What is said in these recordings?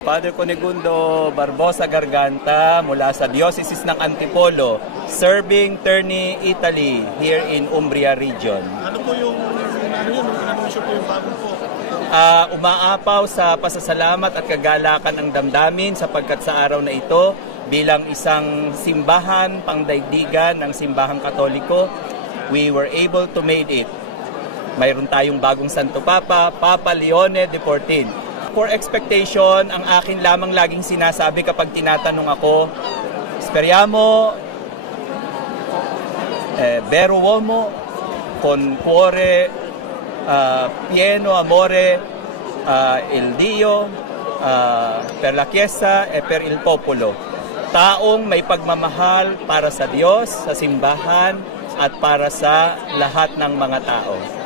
Father Conegundo Barbosa Garganta mula sa Diocese ng Antipolo, serving Terni, Italy, here in Umbria region. Ano po yung, ano yun, nung inanunsyo po yung bagong po? Ah, umaapaw sa pasasalamat at kagalakan ang damdamin sapagkat sa araw na ito bilang isang simbahan pangdaigdigan ng simbahang katoliko, we were able to made it. Mayroon tayong bagong Santo Papa, Papa Leone XIV. For expectation, ang akin lamang laging sinasabi kapag tinatanong ako, speriamo eh, vero uomo con cuore ah, pieno amore ah, il Dio ah, per la Chiesa e per il popolo. Taong may pagmamahal para sa Diyos, sa simbahan, at para sa lahat ng mga tao.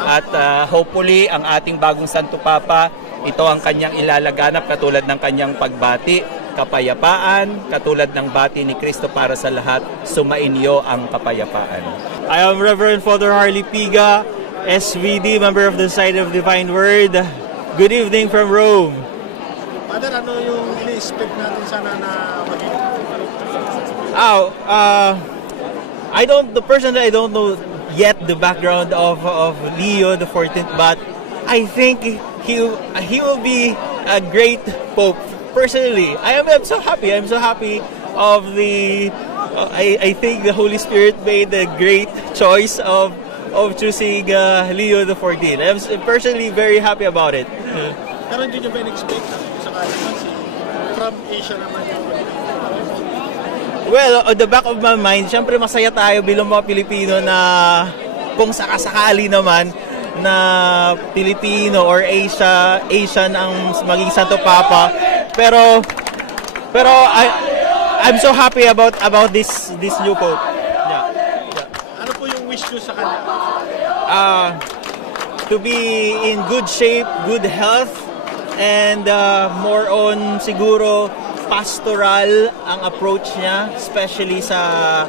At ah, hopefully, ang ating bagong Santo Papa, ito ang kanyang ilalaganap katulad ng kanyang pagbati, kapayapaan, katulad ng bati ni Kristo para sa lahat, sumainyo ang kapayapaan. I am Reverend Father Harley Piga, SVD, member of the Side of Divine Word. Good evening from Rome. Father, ano yung ini-expect natin sana na maging? Oh, uh, I don't, the person that I don't know yet the background of, of Leo the 14th, but I think he, he will be a great Pope. Personally, I am I'm so happy. I'm so happy of the, uh, I, I think the Holy Spirit made a great choice of of choosing uh, Leo the 14th. I'm personally very happy about it. Pero hindi nyo ba sakali from Asia naman Well, on the back of my mind, syempre masaya tayo bilang mga Pilipino na kung sakasakali naman na Pilipino or Asia, Asian ang maging Santo Papa. Pero pero I I'm so happy about about this this new pope. Yeah. Ano po yung wish nyo sa kanya? Uh, to be in good shape, good health, and uh, more on siguro pastoral ang approach niya, especially sa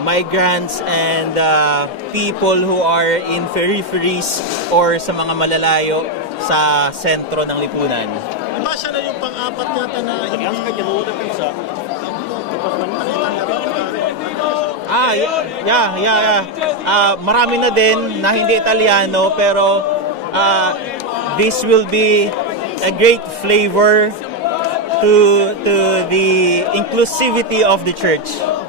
migrants and uh, people who are in peripheries or sa mga malalayo sa sentro ng lipunan. Diba siya na yung pang-apat yata na hindi Ah, yeah, yeah, yeah. Ah, marami na din na hindi Italiano pero ah, this will be a great flavor to to the inclusivity of the church.